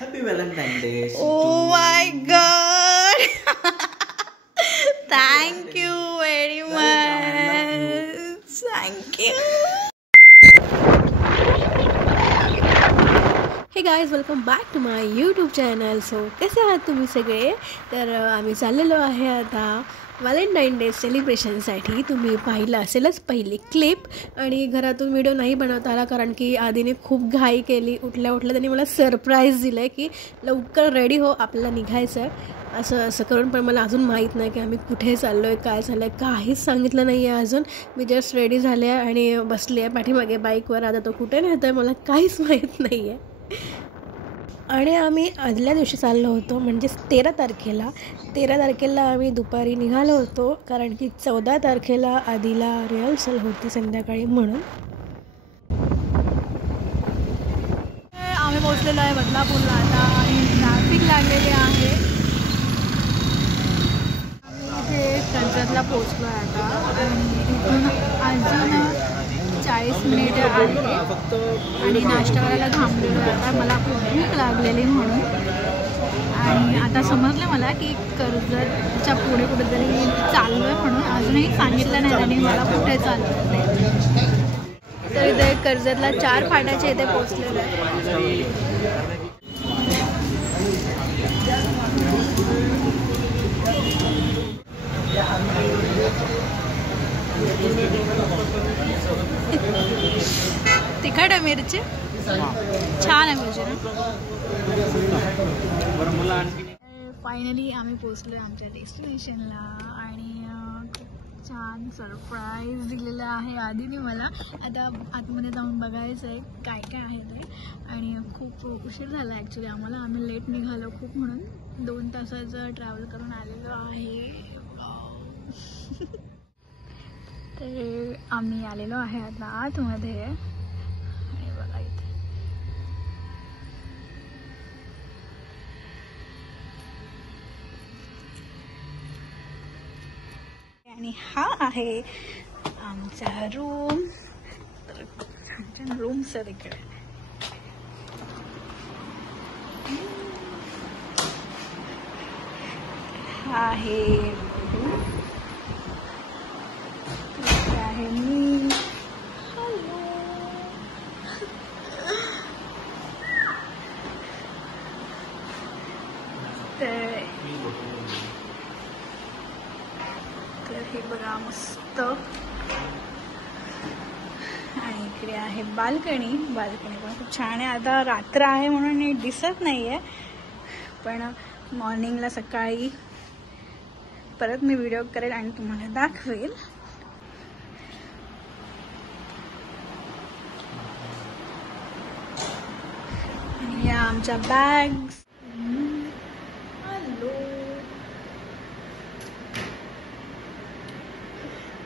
Happy Valentine day. Oh my God. Thank you very much. Thank you. Hey guys, welcome back to my YouTube channel. So कसे आहात तुम्ही सगळे? तर आम्ही चाललेलो आहे आता व्हॅलेंटाईन डे सेलिब्रेशनसाठी. तुम्ही पाहिलं असेलच पहिली क्लिप. आणि घरातून व्हिडिओ नाही बनवता आला कारण की आधीने खूप घाई केली. उठल्या त्यांनी मला सरप्राईज दिलं आहे की लवकर रेडी हो, आपल्याला निघायचं आहे. असं करून पण मला अजून माहीत नाही की आम्ही कुठे चाललो आहे, काय चाललं आहे, काहीच सांगितलं नाही आहे अजून. मी जस्ट रेडी झाले आहे आणि बसली आहे पाठीमागे बाईकवर. आता तो कुठे नेतो आहे मला काहीच माहीत नाही आहे. आणि आम्ही आदल्या दिवशी चाललो होतो, म्हणजेच 13 तारखेला आम्ही दुपारी निघालो होतो कारण की 14 तारखेला आधीला रिहर्सल होती संध्याकाळी म्हणून. आम्ही पोहोचलेलो आहे बदलापूरला आता आणि ट्रॅफिक लागलेले आहे. आम्ही इथे कर्जतला पोहोचलो आहे आता आणि इथून अजून 40 मिनिटे आहे आणि नाश्ता करायला थांबलेलो आहे आता. मला खूप भूक लागलेली म्हणून. आणि आता समजलं मला की कर्जतच्या पुढे कुठेतरी चाललो आहे म्हणून. अजूनही सांगितलं नाही त्यांनी मला कुठे चाललं आहे. तर इथे कर्जतला 4 फाट्याच्या इथे पोचलेलं आहे. तिखट आहे मिरची, छान आहे मिरची ना. फायनली आम्ही पोचलो आमच्या डेस्टिनेशनला आणि खूप छान सरप्राईज दिलेलं आहे आधीने मला. आता आतमध्ये जाऊन बघायचं आहे काय काय आहे ते. आणि खूप उशीर झाला ॲक्च्युली आम्हाला. आम्ही लेट निघालो खूप म्हणून 2 तासाचं ट्रॅव्हल करून आलेलो आहे. तर आम्ही आलेलो आहे आता आतमध्ये. आणि बघा इथे आणि हा आहे आमचा रूम. तर छान रूम्स आहेत इकडे. हा आहे मी. हॅलो. तर हे बघा मस्त. आणि इकडे आहे बाल्कनी पण खूप छान आहे. आता रात्र आहे म्हणून नीट दिसत नाही आहे, पण मॉर्निंगला सकाळी परत मी व्हिडिओ करेल आणि तुम्हाला दाखवेल. आणि या आमच्या बॅग्स. हॅलो.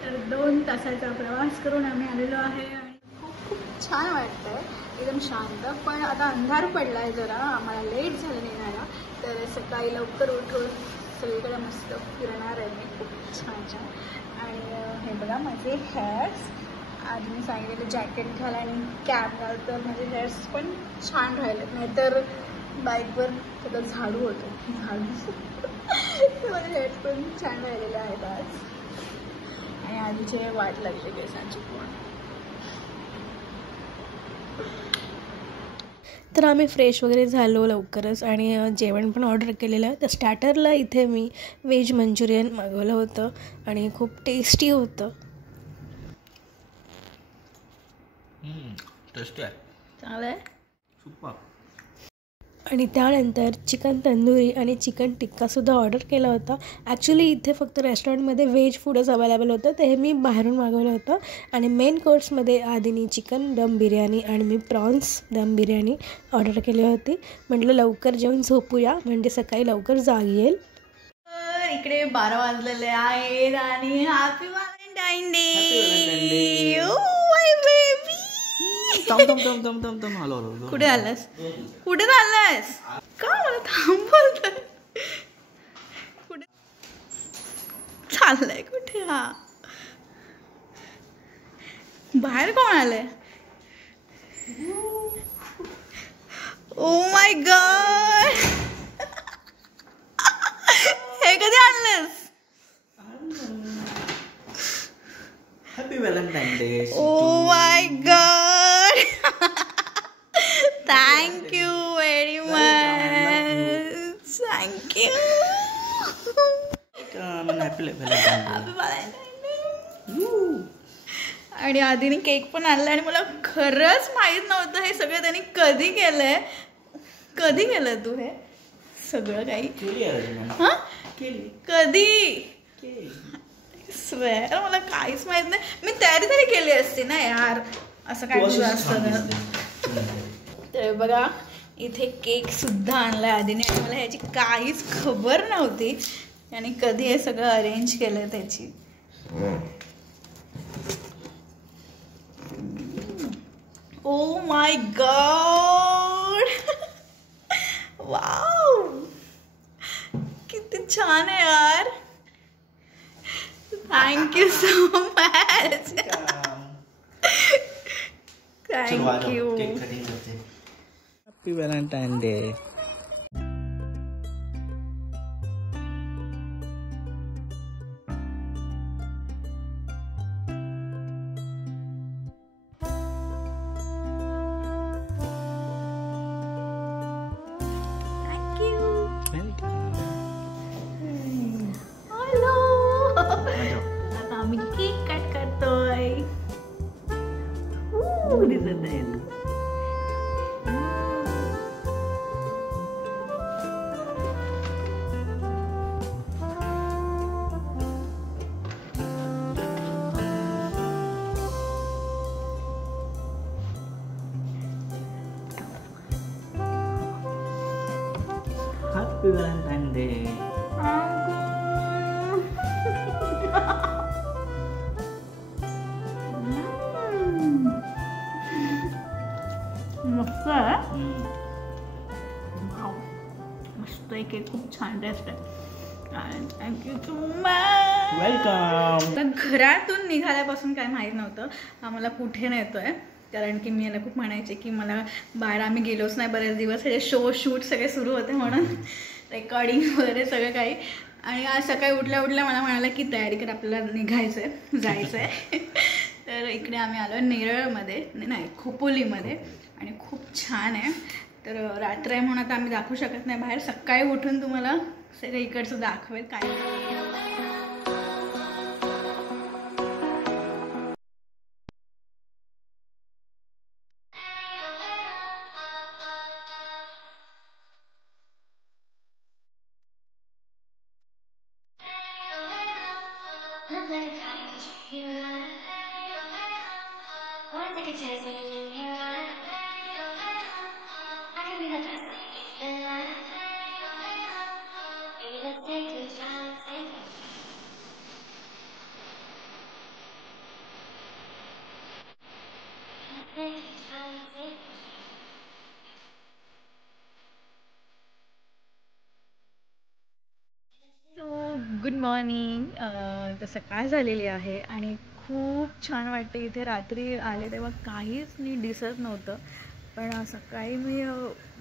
तर 2 तासाचा प्रवास करून आम्ही आलेलो आहे आणि खूप छान वाटतंय, एकदम शांत. पण आता अंधार पडला आहे जरा, आम्हाला लेट झालं निघायला. तर सकाळी लवकर उठून सगळीकडे मस्त फिरणार आहे मी खूप छान. आणि हे बघा माझे हेअर्स. आज मी सांगितलेलं जॅकेट घाल आणि कॅप घाल तर माझे हेअर्स पण छान राहिलेत, नाहीतर बाईकवर सगळं झाडू होतं माझे हेअर्स पण छान राहिलेले आहेत आज. आणि आधीचे वाट लागली केसांची पण. तर आम्ही फ्रेश वगैरे झालो लवकरच आणि जेवण पण ऑर्डर केलेलं आहे. तर स्टार्टरला इथे मी व्हेज मंचुरियन मागवलं होतं आणि खूप टेस्टी होतं. टेस्टी आहे, चांगलं आहे, सुपर. आणि त्यानंतर चिकन तंदुरी आणि चिकन टिक्कासुद्धा ऑर्डर केला होता. ॲक्च्युली इथे फक्त रेस्टॉरंटमध्ये व्हेज फूडच अवेलेबल होतं, तर हे मी बाहेरून मागवलं होतं. आणि मेन कोर्समध्ये आधीनी चिकन दम बिर्याणी आणि मी प्रॉन्स दम बिर्याणी ऑर्डर केली होती. म्हटलं लवकर जेवून झोपूया म्हणजे सकाळी लवकर जाग येईल. इकडे 12 वाजलेले आहेत आणि हॅपी व्हॅलेंटाईन डे. ओ माय बेबी. कुठे आलास? कुठे चाललायस? का मला थांबवतोय? कुठे चाललंय? कुठे? हा बाहेर कोण आलंय? ओ my God. Happy Valentine Happy Valentine's Day. आणि आधीने केक पण आणला आणि मला खरंच माहित नव्हतं हे सगळं त्यांनी कधी केलंय. कधी केलं तू हे सगळं काही? हा कधी? स्वेअर मला काहीच माहित नाही. मी तयारी केली असती ना यार. असं काय असतं. तर बघा इथे केक सुद्धा आणलाय आधीने आणि मला ह्याची काहीच खबर नव्हती. आणि कधी हे सगळं अरेंज केलं त्याची. ओ माय गॉड. वाव किती छान आहे यार. Thank you so much. Thank you. Happy Valentine day. आता आम्ही केक कट करतोय. दिसत आहे. Happy Valentine day. मस्त आहे. मस्त आहे केक. खूप छान टेस्ट आहे. Thank you so much. वेलकम. घरातून निघाल्यापासून काय माहीत नव्हतं हा मला कुठे नेतोय. कारण की मी याला खूप म्हणायचे की मला बाहेर आम्ही गेलोच नाही बरेच दिवस. हे शो शूट सगळे सुरू होते म्हणून रेकॉर्डिंग वगैरे सगळं काही. आणि आज सकाळी उठल्या मला म्हणाला की तयारी कर आपल्याला निघायचं आहे जायचं आहे. तर इकडे आम्ही आलो नेरळमध्ये नाही खोपोलीमध्ये आणि खूप छान आहे. तर रात्र आहे म्हणून आता आम्ही दाखवू शकत नाही बाहेर. सकाळी उठून तुम्हाला सगळं इकडचं दाखवेल काय. Good morning. तर सकाळ झालेली आहे आणि खूप छान वाटते इथे. रात्री आले तेव्हा काहीच नीट दिसत नव्हतं पण सकाळी मी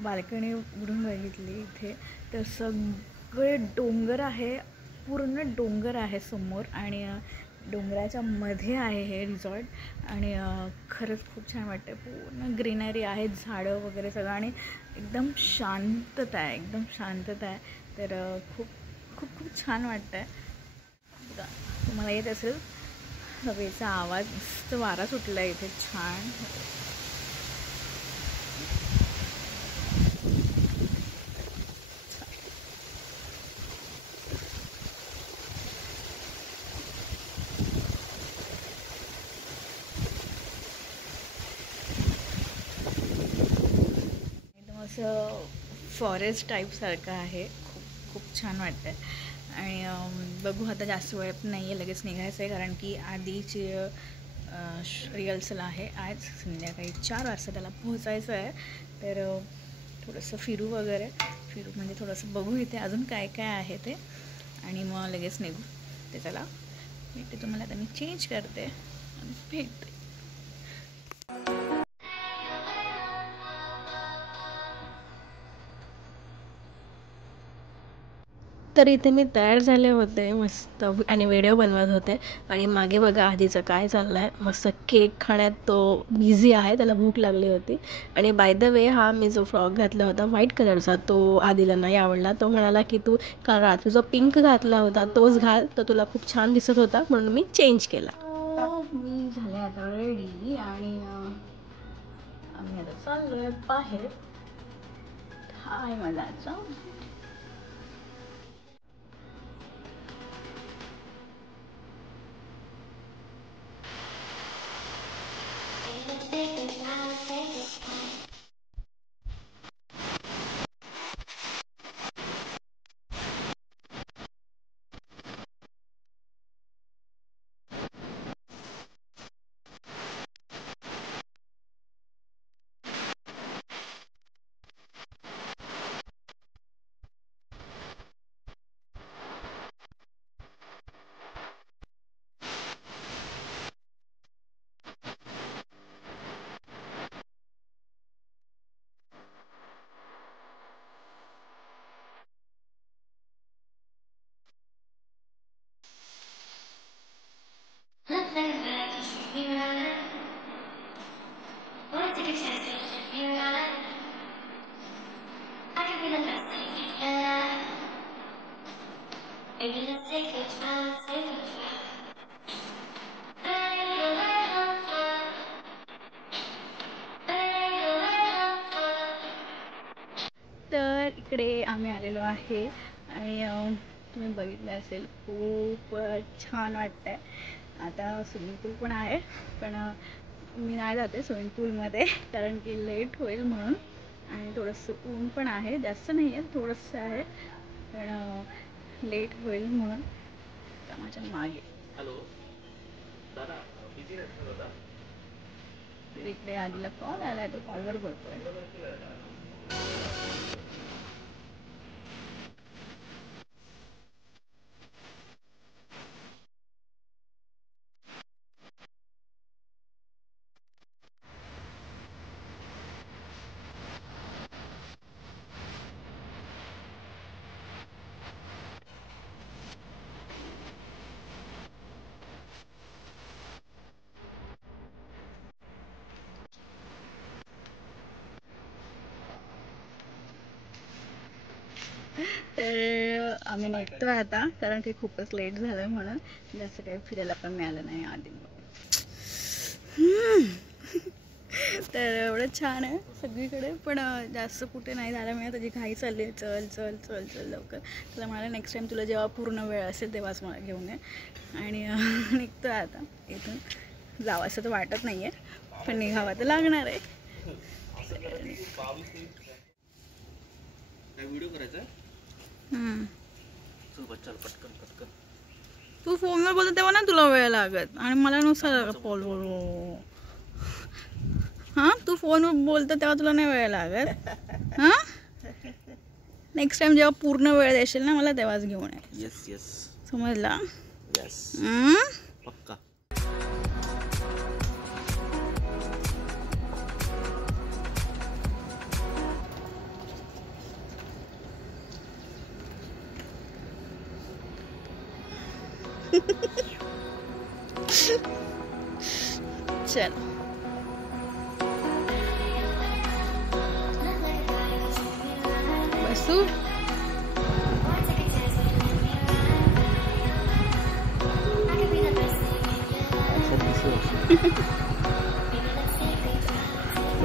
बाल्कनी उघडून बघितली इथे तर सगळे डोंगर आहे. पूर्ण डोंगर आहे समोर आणि डोंगराच्या मध्ये आहे हे रिसॉर्ट. आणि खरंच खूप छान वाटते. पूर्ण ग्रीनरी आहे झाडं वगैरे सगळं आणि एकदम शांतता आहे. एकदम शांतता आहे. तर खूप खूप खूप छान वाटतं आहे. बघा तुम्हाला येत असेल हवेचा आवाज. मस्त वारा सुटला आहे इथे छान. एकदम असं फॉरेस्ट टाईपसारखं आहे. खूप खूप छान वाटतं आहे. आणि बघू आता जास्त वेळ नाही आहे लगेच निघायचं आहे कारण की आधीची रिहर्सल आहे. आज संध्याकाळी 4 वाजता त्याला पोहोचायचं आहे. तर थोडंसं फिरू म्हणजे थोडंसं बघू इथे अजून काय काय आहे ते आणि मग लगेच निघू. ते चला भेटते तुम्हाला. आता मी चेंज करते आणि भेटते. तर इथे मी तयार झाले होते मस्त आणि व्हिडिओ बनवत होते आणि मागे बघा आधीचं काय चाललं आहे. मस्त केक खाण्यात तो बिझी आहे, त्याला भूक लागली होती. आणि बाय द वे हा मी जो फ्रॉक घातला होता व्हाईट कलरचा तो आधीला नाही आवडला. तो म्हणाला की तू काल रात्री जो पिंक घातला होता तोच घाल, तर तुला खूप छान दिसत होता, म्हणून मी चेंज केला. मी झाले आता रेडी आणि आम्ही आता चाललोय बाहेर. हाय मजाचा. तर इकडे आम्ही आलेलो आहे आणि तुम्ही बघितलं असेल खूप छान वाटतंय. आता स्विमिंग पूल पण आहे, पण मी नाही जाते स्विमिंग पूलमध्ये कारण की लेट होईल म्हणून. आणि थोडंसं ऊन पण आहे, जास्त नाही आहे, थोडंसं आहे, पण लेट होईल म्हणून. माझ्या मागे इकडे आधीला कॉल आलाय, तो कॉलवर बोलतोय. तर आम्ही निघतो आता कारण की खूपच लेट झालं म्हणून. जास्त काही फिरायला पण मिळालं नाही आधी. तर एवढं छान आहे सगळीकडे, पण जास्त कुठे नाही जायला मिळत. त्याची घाई चालली आहे, चल चल चल चल लवकर. त्याला म्हणाला नेक्स्ट टाईम तुला जेव्हा पूर्ण वेळ असेल तेव्हाच मला घेऊन ये. आणि निघतो आता इथून. जावं असं तर वाटत नाही आहे, पण निघावं तर लागणार आहे. व्हिडिओ करायचा. तू फोनवर बोलतो तेव्हा ना तुला वेळ लागत आणि मला नुसार कॉल बोलू. हां, तू फोनवर बोलतो तेव्हा तुला नाही वेळ लागत. हां, नेक्स्ट टाइम जेव्हा पूर्ण वेळ देशील ना मला तेव्हाच घेऊन ये. यस यस, समजला? यस पक्का. चल बसू.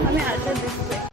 आम्ही आता दिसतोय.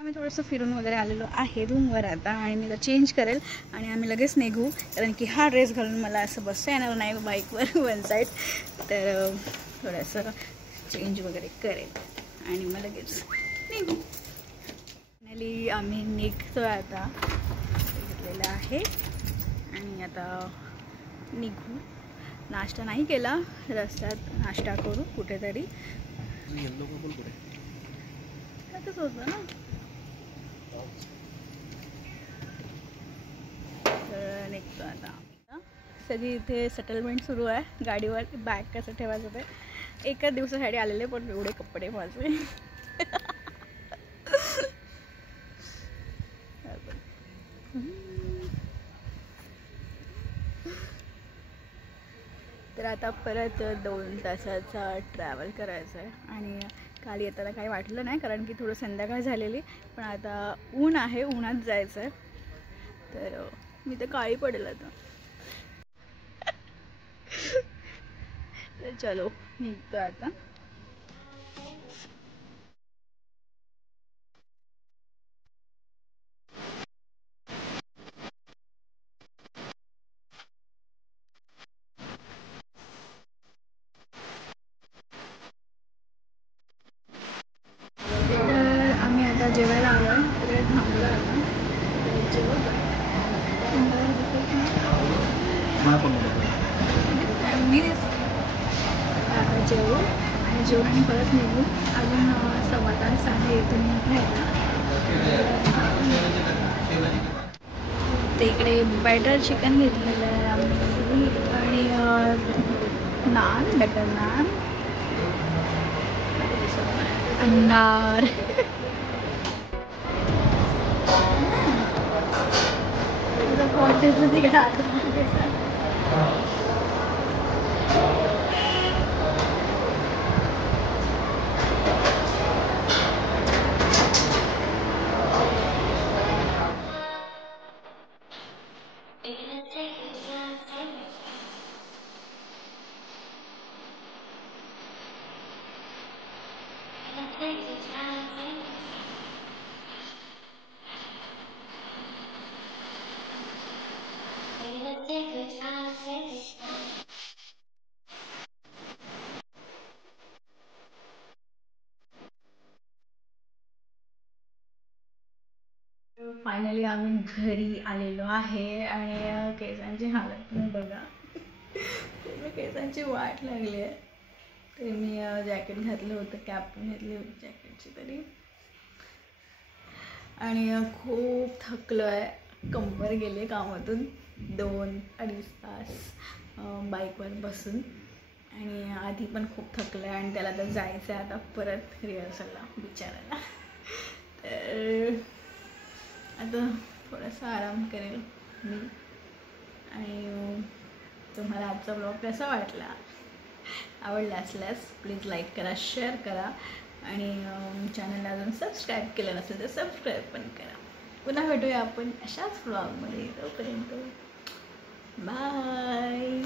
आम्ही थोडंसं फिरून वगैरे आलेलो आहे रूमवर आता आणि मी चेंज करेल आणि आम्ही लगेच निघू कारण की हा ड्रेस घालून मला असं बसता येणार नाही बाईकवर वन साईड. तर थोडंसं चेंज वगैरे करेल आणि मग लगेच निघू. फायनली आम्ही निघतो आता, घेतलेलं आहे आणि आता निघू. नाश्ता नाही केला, रस्त्यात नाश्ता करू कुठेतरी. तसंच होतं ना. तर निघतो आता. सगळी इथे सेटलमेंट सुरू आहे. गाडीवर बॅग कसं ठेवायचं ते. एका दिवसासाठी आलेले पण एवढे कपडे माझे. तर आता परत 2 तासाचा ट्रॅव्हल करायचं आहे. आणि काल येताना काही वाटलं नाही कारण की थोडं संध्याकाळ झालेली. पण आता ऊन आहे, उन्हात जायचं आहे. तर मी तर काळी पडेल आता. तर चलो निघतो आता. तर आम्ही आता जेवायला आलो आहे. तिकडे थांबलो आता. आता जेवू आणि जेवून आणि परत निघू. अजून 1.25 तास आहे इथून निघायला. ते इकडे बटर चिकन घेतलेलं आहे आम्ही आणि नान, बटर नान, अंगार. तिकडे फायनली आम्ही घरी आलेलो आहे. आणि केसांची हालत पण बघा. पूर्ण केसांची वाट लागली आहे. तरी मी जॅकेट घातलं होतं, कॅप पण घातली होती जॅकेटची तरी. आणि खूप थकलो आहे. कंबर गेले कामातून 2-2.5 तास बाईकवर बसून. आणि आधी पण खूप थकलं आहे आणि त्याला तर जायचं आहे आता परत रिहर्सलला बिचारायला. तर आता थोडासा आराम करेल मी. आणि तुम्हाला आजचा ब्लॉग कसा वाटला? आवडला असल्यास प्लीज लाईक करा, शेअर करा आणि चॅनलला अजून सबस्क्राईब केलं नसेल तर सबस्क्राईब पण करा. पुन्हा भेटूया आपण अशाच ब्लॉगमध्ये. तोपर्यंत बाय.